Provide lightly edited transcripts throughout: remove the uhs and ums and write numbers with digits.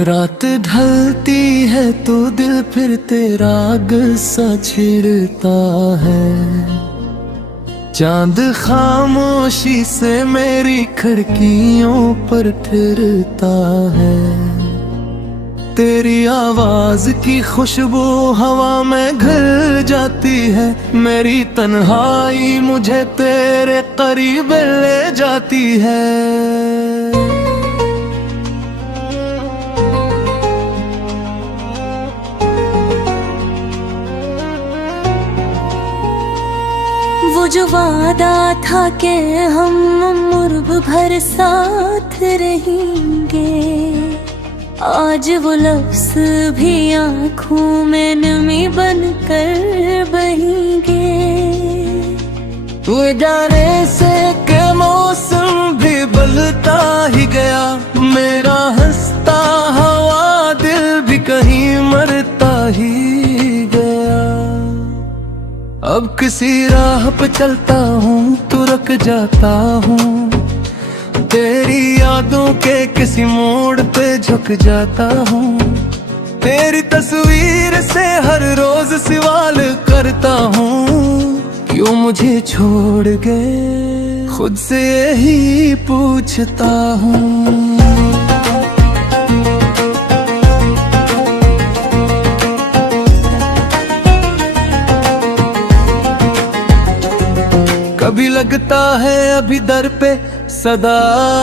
रात ढलती है तो दिल फिर तेरा गुस्सा छिड़ता है। चांद खामोशी से मेरी खिड़कियों पर ठहरता है। तेरी आवाज की खुशबू हवा में घुल जाती है। मेरी तन्हाई मुझे तेरे करीब ले जाती है। वो जो वादा था कि हम उम्र भर साथ रहेंगे, आज वो लफ्ज़ भी आँखों में नमी बनकर बहेंगे। तू जाने से के मौसम भी बदलता ही गया। मेरा हंसता हवा दिल भी कहीं मरता ही गया। अब किसी राह पे चलता हूँ तो रुक जाता हूँ। तेरी यादों के किसी मोड़ पे झुक जाता हूँ। तेरी तस्वीर से हर रोज सवाल करता हूँ, क्यों मुझे छोड़ गए, खुद से यही पूछता हूँ। कभी लगता है अभी दर पे सदा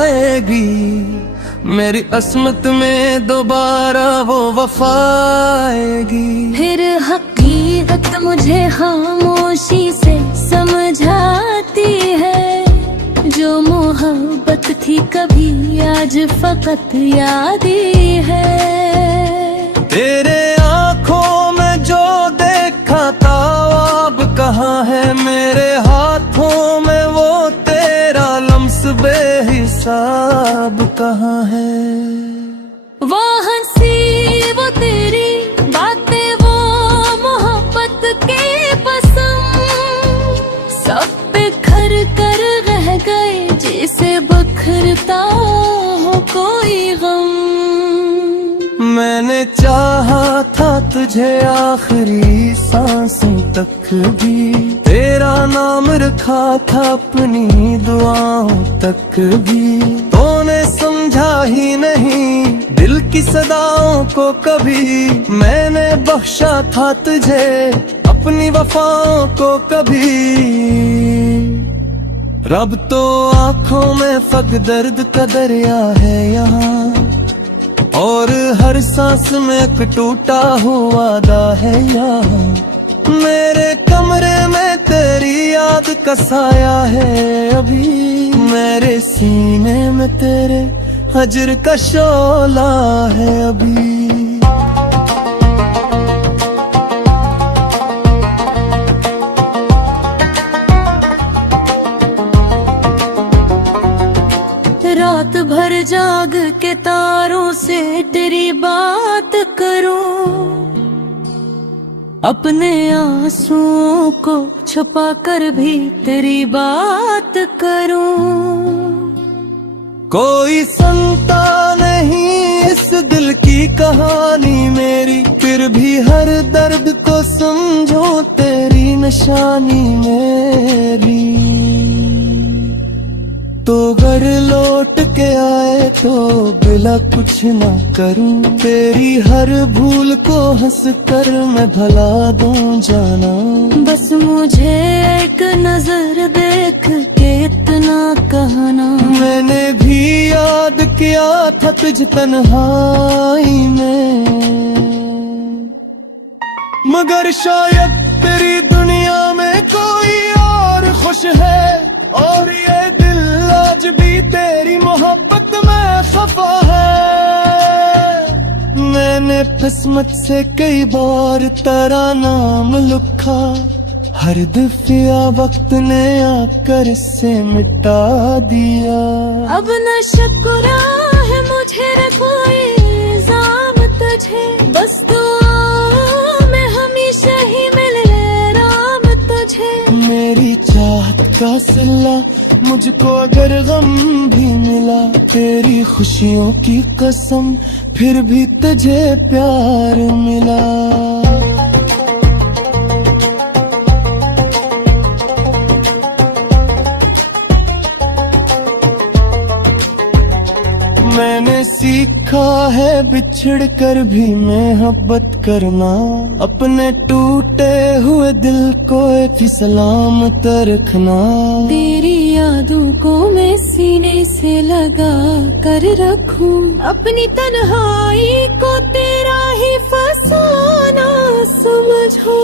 आएगी। मेरी अस्मत में दोबारा वो वफा आएगी। फिर हकीकत मुझे खामोशी से समझाती है। जो मोहब्बत थी कभी आज फकत याद ही है। तेरे आँखों में जो देखा था अब कहाँ है। मेरे हाथों में वो तेरा लम्स बेहिसाब कहाँ है। वो हंसी वो तेरी बातें वो मोहब्बत के पसंद सब बिखर कर रह गए, जैसे बखरता हो कोई गम। मैंने चाहा था तुझे आखिरी सांसों तक भी। तेरा नाम रखा था अपनी दुआओं तक भी। तूने समझा ही नहीं दिल की सदाओं को कभी। मैंने बख्शा था तुझे अपनी वफाओं को कभी। रब तो आंखों में फक दर्द का दरिया है यहाँ, और हर सांस में एक टूटा हुआ वादा है यहाँ। मेरे कमरे में तेरी याद का साया है अभी। मेरे सीने में तेरे हजर का शोला है अभी। रात भर जाग के तारों से तेरी बात करूं, अपने आंसुओं को छुपा कर भी तेरी बात करूं। कोई सुनता नहीं इस दिल की कहानी मेरी, फिर भी हर दर्द को समझो तेरी निशानी मेरी। तो घर लौट के आए तो बिला कुछ ना करूं। तेरी हर भूल को हंस कर मैं भला दूं जाना। बस मुझे एक नजर देख के इतना कहना। मैंने भी याद किया था तुझ तन्हाई में, मगर शायद तेरी दुनिया में कोई और खुश है। और ये दिल आज भी तेरी मोहब्बत में खफा है। मैंने किस्मत से कई बार तेरा नाम लिखा, हर दफिया वक्त ने आकर इससे मिटा दिया। अब न शुक्र है मुझे रे कोई इल्जाम तुझे, बस दुआओं में हमेशा ही मिले राम तुझे। मेरी चाहत का सिला मुझको अगर गम भी मिला तेरी खुशियों की कसम, फिर भी तुझे प्यार मिला। मैंने सीखा है बिछड़ कर भी मोहब्बत करना, अपने टूटे हुए दिल को एक सलामत रखना। तेरी यादों को मैं सीने से लगा कर रखूं, अपनी तन्हाई को तेरा ही फसाना समझो।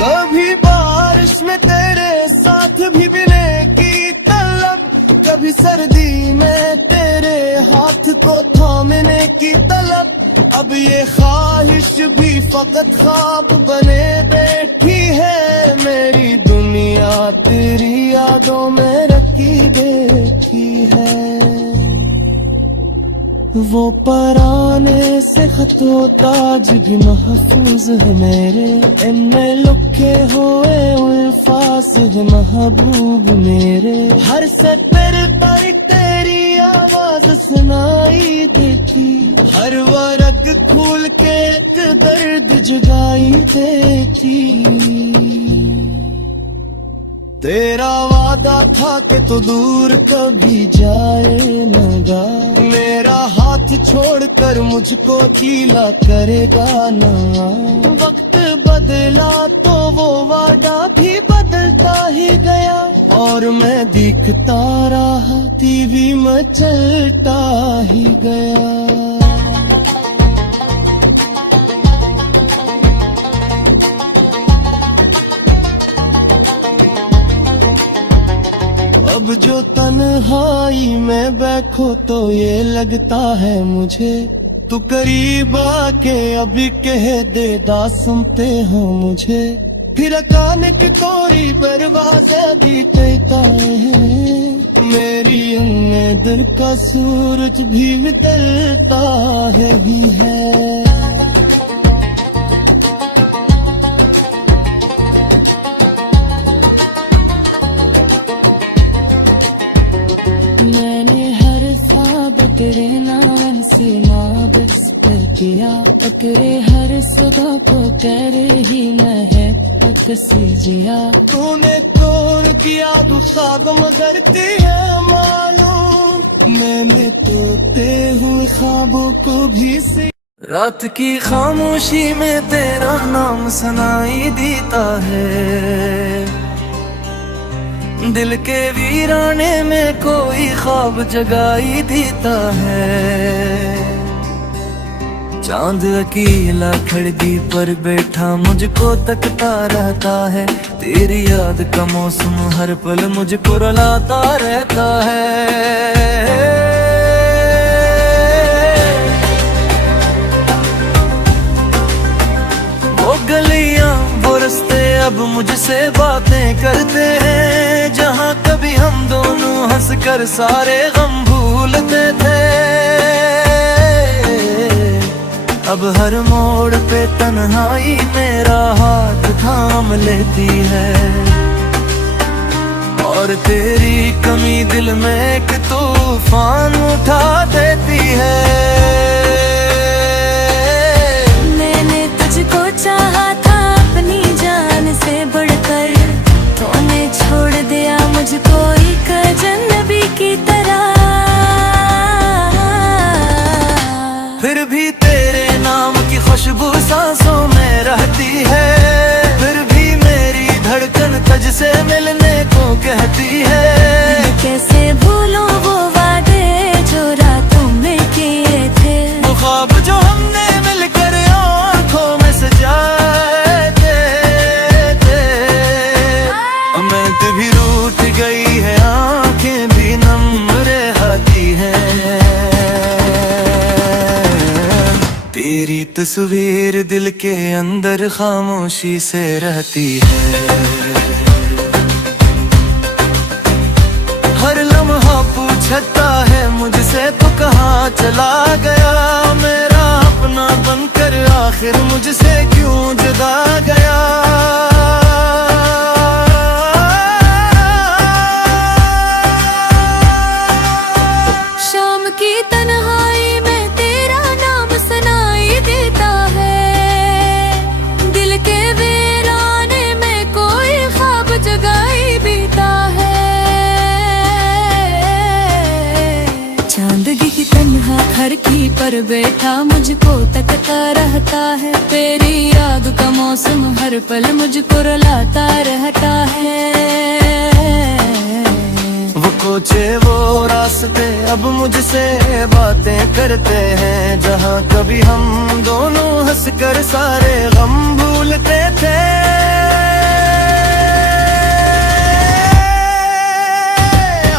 कभी बारिश में तेरे साथ भीगने की तलब, कभी सर्दी में तेरे हाथ को थामने की तलब। अब ये ख्वाहिश भी फकत ख्वाब बने बैठी है, मेरी दुनिया तेरी यादों में रखी बैठी है। वो पराने से खतो ताज भी महफूज है मेरे, इनमें लुके हुए अल्फाज है महबूब मेरे। हर सतर पर तेरी आवाज सुनाई देती, हर वर्ग खोल के एक दर्द जुगाई देती। तेरा वादा था कि तू दूर कभी जाए नगा, मेरा हाथ छोड़कर मुझको गीला करेगा ना। वक्त बदला तो वो वादा भी बदलता ही गया, और मैं दिखता रहा टीवी में चलता ही गया। अब जो तन्हाई में बैठो तो ये लगता है मुझे, तू करीब आके अभी कह दे दा सुनते हो मुझे। फिर अचानक तोरी बर्बादी दी कहता है, मेरी दिल का सूरज भी निकलता है भी है। तेरे नाम से माबस कर किया, तेरे हर सुबह को तेरे ही महक सी जिया। तूने तोड़ किया तो ख्वाब मगर है मालूम, मैंने तोते हुए ख्वाबों को भी सी। रात की खामोशी में तेरा नाम सुनाई देता है, दिल के वीराने में कोई ख्वाब जगाई देता है। चांद अकेला खिड़की पर बैठा मुझको तकता रहता है, तेरी याद का मौसम हर पल मुझको रुलाता रहता है। वो गलियां वो रास्ते अब मुझसे बातें करते हैं, जहाँ कभी हम दोनों हंसकर सारे गम भूलते थे। अब हर मोड़ पे तन्हाई मेरा हाथ थाम लेती है, और तेरी कमी दिल में एक तूफान उठा देती है। मैंने तुझको चाहा था अपनी जान से बढ़कर, तूने छोड़ दिया मुझको एक अजनबी की तरह। फिर भी तेरे नाम की खुशबू सांसों में रहती है, फिर भी मेरी धड़कन तुझसे मिलने को कहती है। कैसे भूलूं वो वादे जो रातों में किए थे, वो ख्वाब जो हमने मिलकर आँखों में सजाए थे। उम्मीद भी रूठ गई है, आँखें भी नम रहती हैं। तेरी तस्वीर दिल के अंदर खामोशी से रहती है, हर लम्हा पूछता है मुझसे तू कहाँ चला गया। मेरा अपना बनकर आखिर मुझसे क्यों जुदा गया। शाम की तन्हाई में तेरा नाम सुनाई देता है, दिल के वीराने में कोई ख्वाब जगाई बीता है। चांदगी की तन्हा घर की पर बैठा मुझको तकता रहता है, तेरी याद का मौसम हर पल मुझको रुलाता रहता है। वो कोचे वो रास्ते अब मुझसे बातें करते हैं, जहाँ कभी हम दोनों हंसकर सारे गम भूलते थे।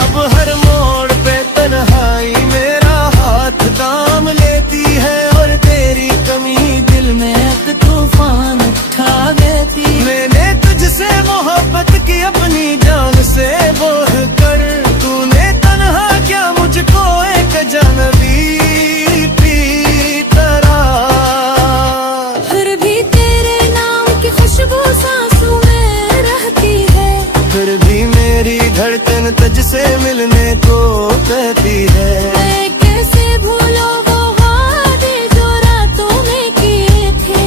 अब हर मोड़ पे तन्हाई मेरा हाथ थाम लेती है, और तेरी कमी दिल में एक तूफान उठा देती। मैंने तुझसे मोहब्बत की अपनी जान से बोल कर, तूने तन्हा क्या मुझको एक अजनबी की तरह। फिर भी तेरे नाम की खुशबू सांसों में रहती है, फिर भी मेरी धड़कन तुझसे मिलने को कहती है। मैं कैसे भूलो वो वादे जो रातों में किए थे,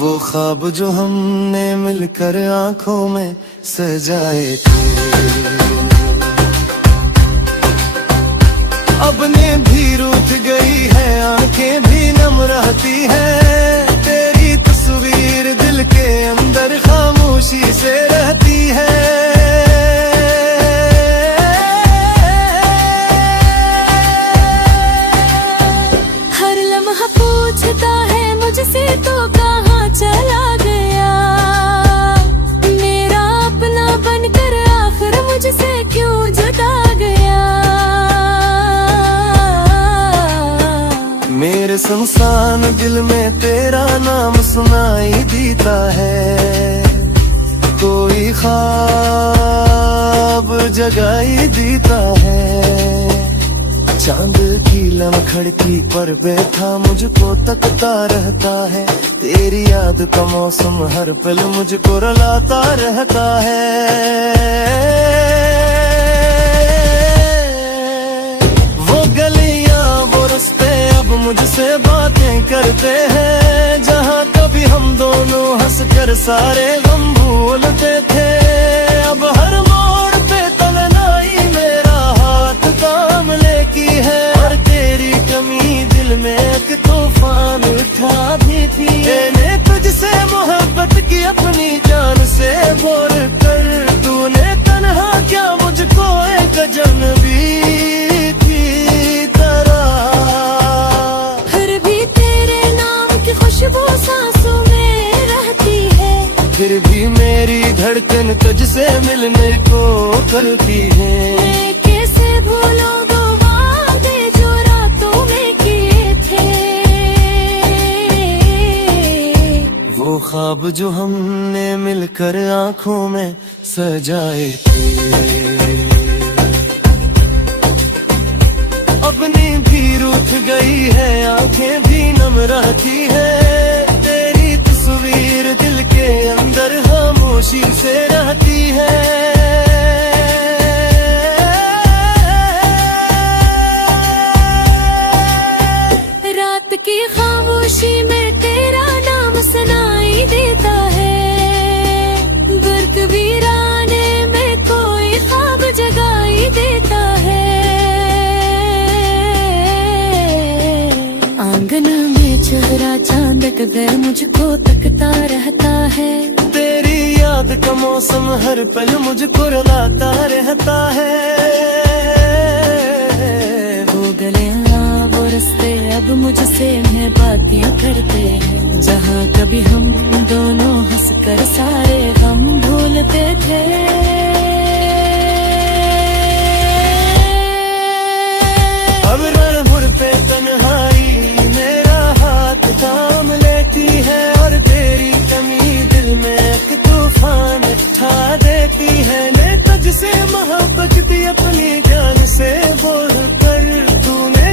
वो ख्वाब जो हमने मिलकर आंखों में सजाए थे। अब नींद भी रूठ गई है, आंखें भी नम रहती है, तेरी तस्वीर दिल के अंदर खामोशी से रहती है। हर लम्हा पूछता है मुझसे तो कहाँ चला गया, मेरा अपना बनकर आखिर मुझसे क्यों जुदा गया। मेरे सुनसान दिल में तेरा नाम सुनाई देता है, कोई ख्वाब जगाई देता है। चांद की लमखड़की पर बैठा मुझको तकता रहता है, तेरी याद का मौसम हर पल मुझको रुलाता रहता है। वो गलियां वो रास्ते अब मुझसे बातें करते हैं, जहाँ कभी हम दोनों हंसकर सारे गम भूलते थे। अब हर मोड़ पे तन्हाई मेरा हाथ थाम लेती है, और तेरी कमी दिल में एक तूफान उठा देती। मैंने तुझसे मोहब्बत की अपनी जान से बोल कर, तूने तन्हा क्या मुझको एक अजनबी की तरह। फिर भी तेरे नाम की खुशबू सांसों में रहती है, फिर भी मेरी धड़कन तुझसे मिलने को करती है। मैं कैसे भूलो वो वादे जो रातों में किए थे, वो ख्वाब जो हमने मिलकर आंखों में सजाए थे। अब नींद भी रूठ गई है, आंखें भी नम रहती है, तेरी तस्वीर दिल के अंदर खामोशी से रहती है। रात की खामोशी में तेरा नाम सुनाई देता है, बर्क वीराने में कोई ख्वाब जगाई देता है। आंगन में चेहरा चांदक गए मुझको तकता रहता है, तेरी याद का मौसम हर पल मुझको रुलाता रहता है। वो गले वो रास्ते अब मुझसे में बातें करते हैं, जहाँ कभी हम दोनों हंसकर सारे गम भूलते थे। अब रणभुर पे तन्हाई मेरा हाथ थाम लेती है, और तेरी कमी दिल में एक तूफान उठा देती है। मैं तुझसे मोहब्बत भी अपनी जान से बोल कर, तूने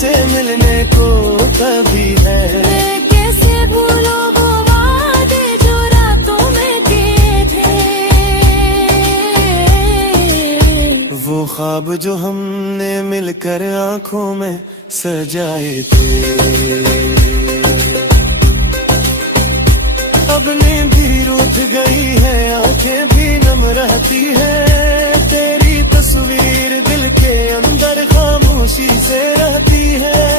तुझसे मिलने को कभी है। मैं कैसे भूलूं वो वादे जो रातों में किए थे, वो ख्वाब जो हमने मिलकर आंखों में सजाए थे। अब नींद भी रूठ गई है, आंखें भी नम रहती है, तेरी तस्वीर दिल के अंदर खामोशी से रहती है।